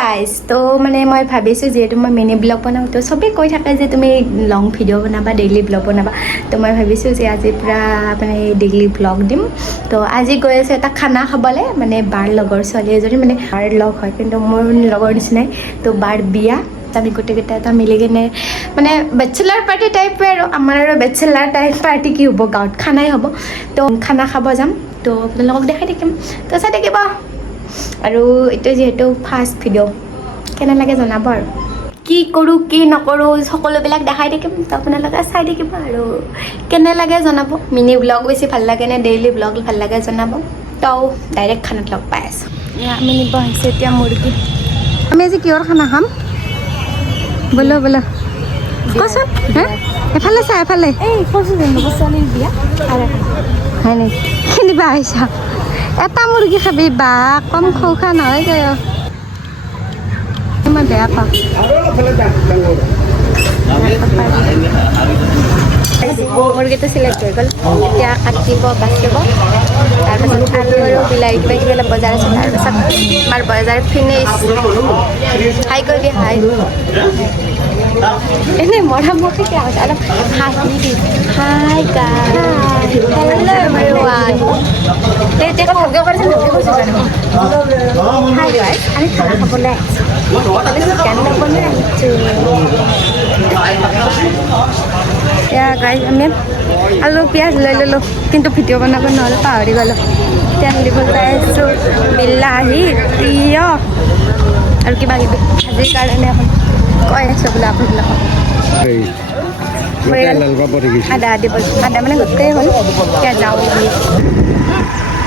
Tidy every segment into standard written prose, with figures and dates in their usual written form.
guys তো মানে মই ভাবিছোঁ যিহেতু মই মিনি ব্লগ বনাওঁ তো চবেই কৈ থাকে যে তুমি লং ভিডিঅ' বনাবা ডেইলি ব্লগ বনাবা তো মই ভাবিছোঁ যে আজিৰ পৰা মানে ডেইলি ব্লগ দিম তো আজি গৈ আছোঁ এটা খানা খাবলৈ মানে বাৰ লগৰ ছোৱালী এজনী মানে বাৰ লগ হয় কিন্তু মোৰ লগৰ নিচিনাই তো বাৰ বিয়া আমি গোটেইকেইটা এটা মিলি কিনে মানে বেচেলাৰ পাৰ্টি টাইপে আৰু আমাৰ আৰু বেচেলাৰ টাইপ পাৰ্টি কি হ'ব গাঁৱত খানাই হ'ব তো খানা খাব যাম তো আপোনালোকক দেখাই থাকিম তো চাই থাকিব আৰু এইটো যিহেতু ফাৰ্ষ্ট ভিডিঅ' কেনে লাগে জনাব আৰু কি কৰোঁ কি নকৰোঁ সকলোবিলাক দেখাই থাকিম তো আপোনালোকে চাই থাকিব আৰু কেনে লাগে জনাব মিনি ব্লগ বেছি ভাল লাগে নে ডেইলি ব্লগ ভাল লাগে জনাব তো ডাইৰেক্ট খানাত লগ পাই আছোঁ আমি নিব আহিছোঁ এতিয়া মুৰ্গী আমি আজি কিহৰ খানা খাম বলো বলো কচোন হা এফালে চা এফালে এই কৈছোঁ ছোৱালীৰ বিয়া হয় নেকি কিনিবা আহিছা এটা মুৰ্গী খাবি বা কম খোখা নহয় তই মই বেয়া পাওঁ মুৰ্গীটো চিলেক্ট হৈ গ'ল এতিয়া কাটিব বাচিব তাৰপাছত আলু আৰু বিলাহী কিবা কিবি অলপ বজাৰ আছে তাৰপাছত আমাৰ বজাৰ ফিনিছ হাই কৰি দিয়ে হাই এনেই মৰামুখি কি হৈছে অলপ হাঁহি দি হাই আমি খানা খাবলৈ আহিছোঁ গাইজ আমি আলু পিঁয়াজ লৈ ল'লোঁ কিন্তু ভিডিঅ' বনাব নহ'লে পাহৰি গ'লোঁ তেল দিব যাই আছোঁ বিলাহী তিয়ঁহ আৰু কিবা কিবি ভাজিৰ কাৰণে এখন কৈ আছোঁ বোলে আপোনালোকক আদা দিব আদা মানে গোটেই হ'ল এতিয়া যাওঁ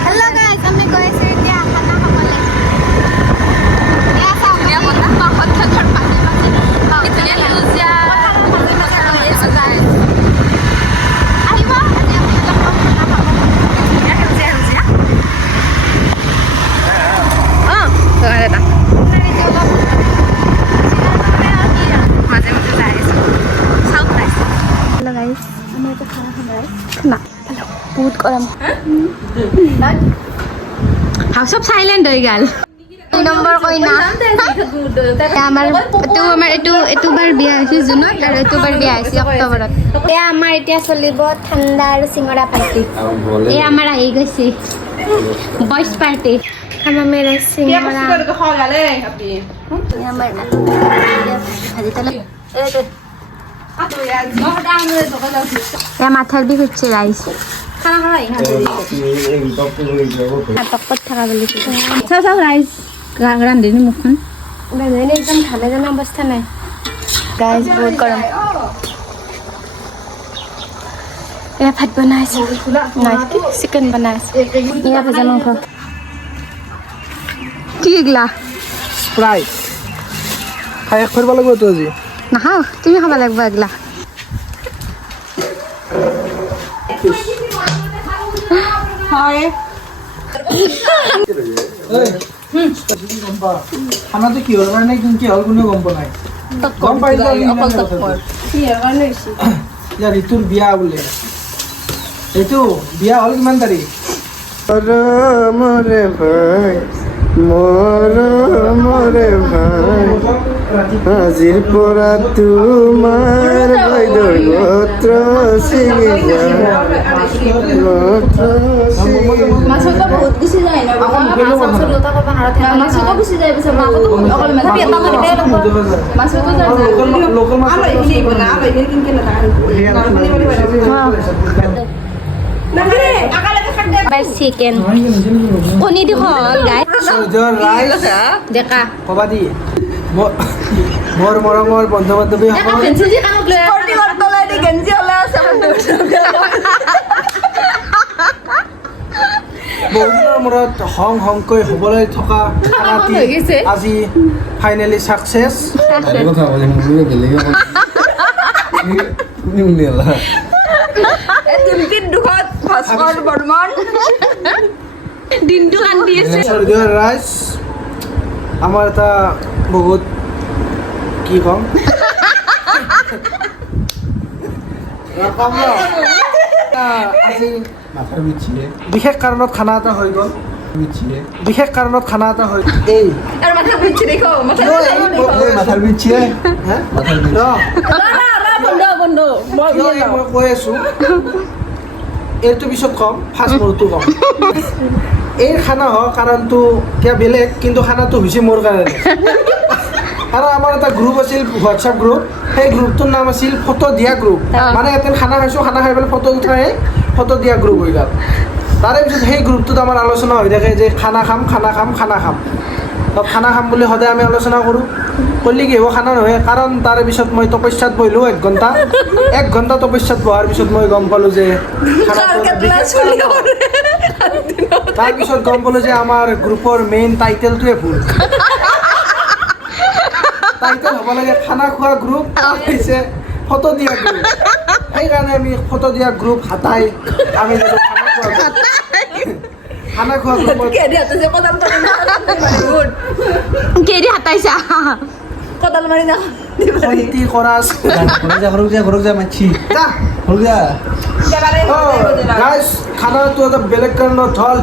হেল্ল' গাইজ আমি কৈ আছোঁ এতিয়া খানা খাবলৈ বহুত গৰম সব চাইলেণ্ট হৈ গ'ল 2 নম্বৰ কইনা আমাৰ এইটো বাৰ বিয়া হৈছে জুনত আৰু এইটো বাৰ বিয়া হৈছে অক্টোবৰত এয়া আমাৰ এতিয়া চলিব ঠাণ্ডা আৰু চিঙৰা পাৰ্টি এয়া আমাৰ আহি গৈছে বইজ পাৰ্টি খানা মেৰে চিঙৰা মাথাৰ বিষ উঠছে ৰাইজ নাটকত থকা বুলি চাওঁ ৰাইজ ৰান্ধনি মুখখন ৰান্ধনি একদম ভালে জানা অৱস্থা নাই ৰাইজ বহুত গৰম এয়া ভাত বনাই আছে চিকেন বনাই আছে এয়া ভজা মাংস কি এগলা স্প্ৰাইট খাই কৰিব লাগিব তো আজি নাখাওঁ তুমি খাব লাগিব এগলা খানাটো কিহৰ কাৰণে কি হ'ল কোনেও গম পোৱা নাই গম পাইছো ঋতুৰ বিয়া বোলে এইটো বিয়া হ'ল কিমান তাৰিখ মৰে ভাই আজিৰ পৰা তোমাৰ বৈদৰ গোত্ৰ ছিঙি যায় মাছটো বহুত গুচি যায় ন মাছৰ লতা কব হাৰত মাছটো গুচি যায় পিছে মাছটো অকল মেথা এটা মাৰি দে মাছটো যায় লোকেল মাছ আৰু এইখিনি বনা আৰু এইখিনি কিনকে চিকেন কণী দি হল গাই ডেকা কবা দি মোৰ মৰমৰ বন্ধু বান্ধৱী বহুদিনৰ মূৰত হং হংকৈ হ'বলৈ থকা খানাটি আজি ফাইনেলি ছাকচেছ দিনটো কান্দি আছে স্বৰ্গীয় ৰাইজ আমাৰ এটা বহুত কি কম আজি বিশেষ কাৰণত খানা এটা হৈ গ'ল বিশেষ কাৰণত খানা এটা হয় এই আৰু মাথা পিছি দেখো মাথা মাথাৰ বিছিয়ে হা মাথাৰ বিছিয়ে ৰ বন্ধ কিয় এই মই কৈ আছোঁ এইটো পিছত ক'ম ফাৰ্ষ্ট মোৰটো ক'ম এই খানা হোৱা কাৰণটো কিয় বেলেগ কিন্তু খানাটো হৈছে মোৰ কাৰণে আৰু আমাৰ এটা গ্ৰুপ আছিল হোৱাটছআপ গ্ৰুপ সেই গ্ৰুপটোৰ নাম আছিল ফটো দিয়া গ্ৰুপ মানে ইয়াতে খানা খাইছোঁ খানা খাই পেলাই ফটো উঠাই ফটো দিয়া গ্ৰুপ হৈ গ'ল তাৰে পিছত সেই গ্ৰুপটোত আমাৰ আলোচনা হৈ থাকে যে খানা খাম তো খানা খাম বুলি সদায় আমি আলোচনা কৰোঁ কৰিলে কি হ'ব খানা নহয় কাৰণ তাৰে পিছত মই তপস্যাত বহিলোঁ 1 ঘণ্টা 1 ঘণ্টা তপস্যাত বহাৰ পিছত মই গম পালোঁ যে তাৰপিছত গম পালোঁ যে আমাৰ গ্ৰুপৰ মেইন টাইটেলটোৱে ভুল টাইটেল হ'ব লাগে খানা খোৱা গ্ৰুপ হৈছে ফটো দিয়া গ্ৰুপ সেইকাৰণে আমি ফটো দিয়া গ্ৰুপ হাতাই আমি খানা খোৱা গ্ৰুপত কেৰি হাতাইছা কদাল মাৰি না খন্তি কৰা ঘৰক যা মাছি যা ঘৰক যা গাইজ খানাটো এটা বেলেগ কাৰণত হ'ল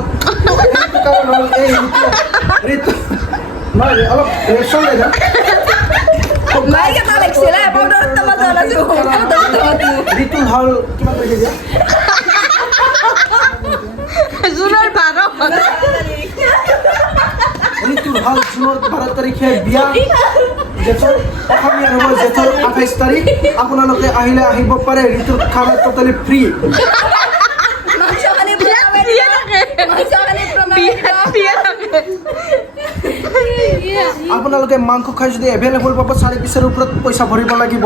এইটো কাৰণ হ'ল এই ঋতু নহয় অলপ ৰেচন লৈ যা মাই কেটা লাগছিলে পাউডাৰ তমা জ্বলা জু ঋতু হ'ল কিমান কৈছে দিয়া জুনৰ 12 ঋতুৰ হ'ল জুনৰ 12 তাৰিখে বিয়া জেঠৰ অসমীয়াৰ হ'ব জেঠৰ 28 তাৰিখ আপোনালোকে আহিলে আহিব পাৰে ঋতুৰ খানা টোটেলি ফ্ৰী আপোনালোকে মাংস খাই যদি এভেইলেবল পাব 4.5 ওপৰত পইচা ভৰিব লাগিব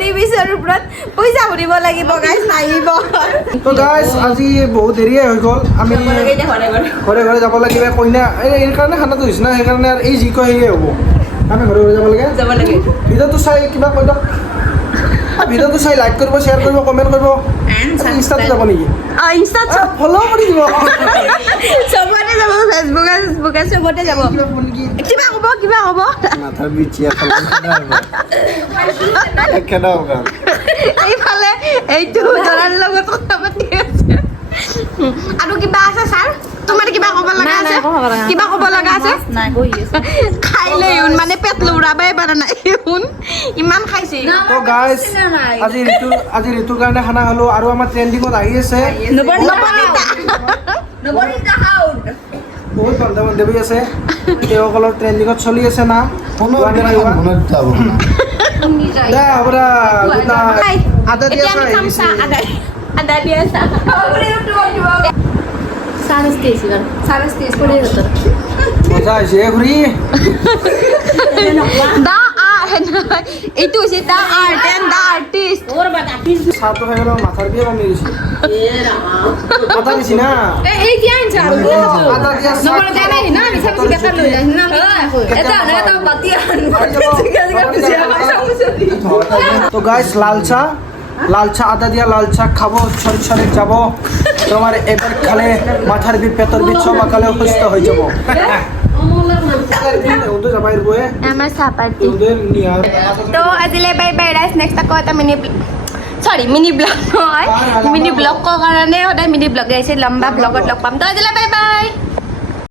4.20 ওপৰত পইচা ভৰিব লাগিব গাইছ নাহিব তো গাইজ আজি বহুত দেৰিয়ে হৈ গ'ল আমি ঘৰে ঘৰে যাব লাগিব কইনা এই কাৰণে খানাটো হৈছে না সেইকাৰণে আৰু এই যি কয় সেয়ে হ'ব আমি ঘৰে ঘৰে যাব লাগে ভিডিঅ'টো চাই কিবা কৈ দিয়ক ভিডিঅ'টো চাই লাইক কৰিব শ্বেয়াৰ কৰিব কমেণ্ট কৰিব ইনষ্টাত যাব নেকি ইনষ্টাত ফ'ল' কৰি দিব চবতে যাব ফেচবুকে চবতে যাব কিবা হ'ব মাথাৰ বিছিয়ে কেন এইফালে এইটো দৰাৰ লগত কথা পাতি আছে আৰু কিবা আছে ছাৰ তোমাৰ কিবা ক'ব লগা আছে কিবা ক'ব লগা আছে নাই বহি আছে খাইলে ইউন মানে পেট লৌৰাবাই পাৰা নাই ইউন ইমান খাইছে তো গাইজ আজি ঋতুৰ কাৰণে খানা খালোঁ আৰু আমাৰ ট্ৰেণ্ডিঙত আহি আছে নবনিতা হাউড বহুত বন্ধু বান্ধৱী আছে তেওঁসকলৰ ট্ৰেণ্ডিঙত চলি আছে না কোনো মনত মনে যাব না দে হ'ব দে গুড নাইট আদা দিয়া এতিয়া আমি খাম চাহ আদা দিয়া চাহ মজা হৈছে ঘূৰি দা এইটো হৈছে the art and the artist চাহটো খাই পেলাই মাথাৰ বিয়ে কমি গৈছে আদা দিছি না এই কি আনছ আৰু আদা দিয়া চাহ নবনে জানা না আমি সব কিছু কথা লৈ যাই না এটা এটা বাতি আন তো গাইস লাল চা আদা দিয়া লাল চা খাবো ছড়ি যাব তোমার এবার খালে মাথার বিষ পেটর বিষ সব কালে সুস্থ হয়ে যাব ওদের যাবাই রয়ে আমাৰ চাহ পাৰ্টি ওদেৰ নিয়া তো আজিলৈ বাই বাই ৰাইজ নেক্সট আকৌ এটা মিনি ব্লগ নহয় মিনি ব্লগৰ কাৰণে সদায় মিনি ব্লগ আহিছে লম্বা ব্লগত লগ পাম তো আজিলৈ বাই বাই